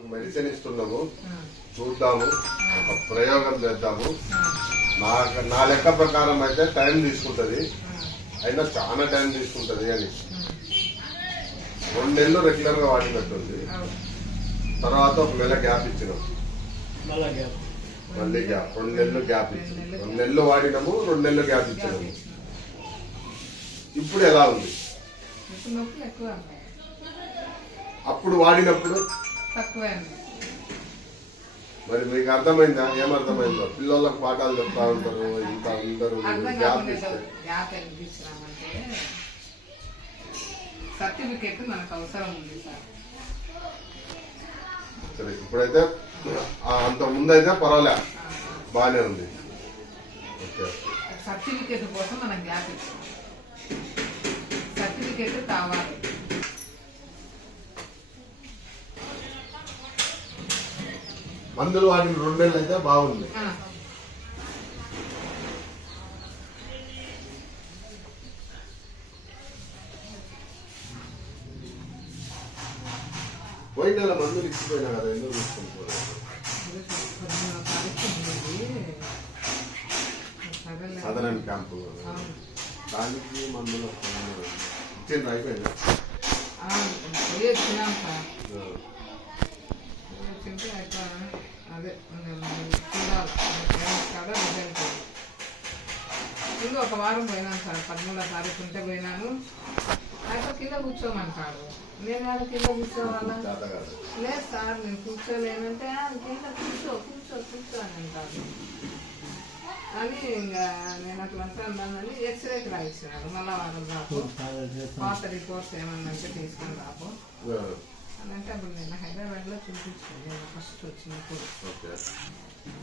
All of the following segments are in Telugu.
ఆమెకు మెడిసిన్ ఇస్తున్నాము, చూద్దాము, ఒక ప్రయోగం చేద్దాము. నా లెక్క ప్రకారం అయితే టైం తీసుకుంటది, అయినా చాలా టైం తీసుకుంటది అని 2 నెలలు రెగ్యులర్ గా వాడినట్టుంది. తర్వాత 1 నెల గ్యాప్ ఇచ్చినాం, మళ్ళీ గ్యాప్ 2 నెలలు గ్యాప్ ఇచ్చినాం. 2 నెలలు వాడినాము, 2 నెలలు గ్యాప్ ఇచ్చినాము. ఇప్పుడు ఎలా ఉంది? అప్పుడు వాడినప్పుడు మరి మీకు అర్థమైందా? ఏమర్థమైందో? పిల్లలకు పాఠాలు చెప్తా ఉంటారు, ఇంకా అందరూ సర్టిఫికేట్ మనకు అవసరం ఉంది సార్. సరే, ఇప్పుడైతే అంత ముందైతే పర్వాలే, బాగానే ఉంది. సర్టిఫికేట్ కోసం మనం గ్యాప్ ఇచ్చాం. సర్టిఫికేట్ కావాలి. మందులు వాడిన 2 నెలలు అయితే బాగుంది. పోయిన నెల మందులు ఇచ్చిపోయినా కదా, ఎందుకు తీసుకుంటున్నారు? సదరన్ క్యాంపు దానికి మందులు ఇచ్చింది, అయిపోయింది. అదే చూడాలి రిజల్ట్. ఒక వారం పోయినాను సార్, 13వ తారీఖు ఉంటే పోయినాను. అయితే కింద కూర్చోమంటాడు. నేను వాళ్ళ కింద కూర్చోవాలా? లేదు సార్, నేను కూర్చోలేనంటే కింద కూర్చో కూర్చో కూర్చో అని అంటారు. అని ఇంకా నేను అట్లా అంటానని ఎక్స్రేకి రాయించినాడు. మళ్ళా వారం రాకు, పాత రిపోర్ట్స్ ఏమన్నా తీసుకుని రాకు అని అంటే అప్పుడు నేను హైదరాబాద్లో చూపించాను. నేను ఫస్ట్ వచ్చినప్పుడు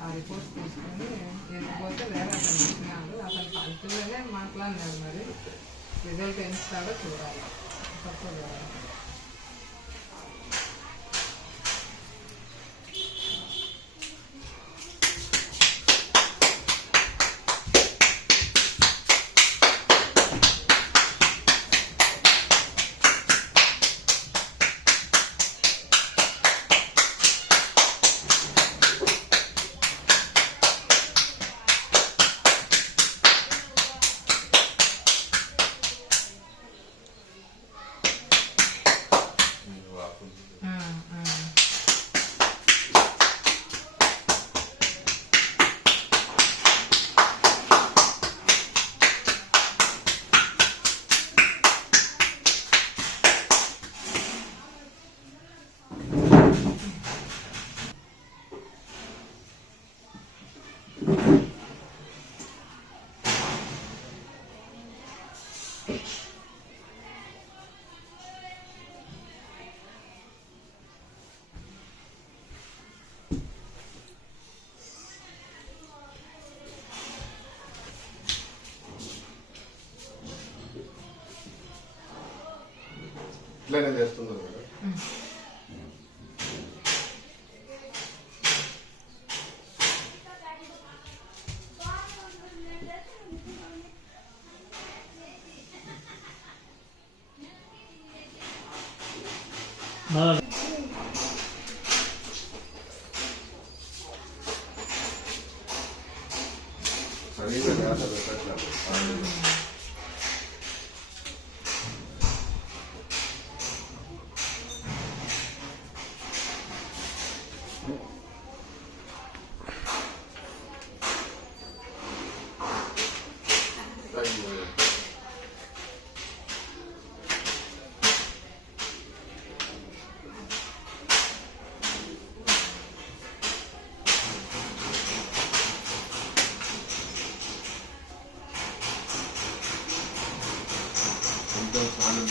ఆ రిపోర్ట్స్ తీసుకొని నేను పోతే వేరే అతను ఇచ్చినాడు. అతను పంచులోనే మాట్లాడినాడు. మరి రిజల్ట్ ఏం ఇస్తాడో చూడాలి. తప్పదు. ఇట్లానే చేస్తున్నారు కదా. సరిగ్గా ధ్యాస పెట్టట్లేదు. స్నానం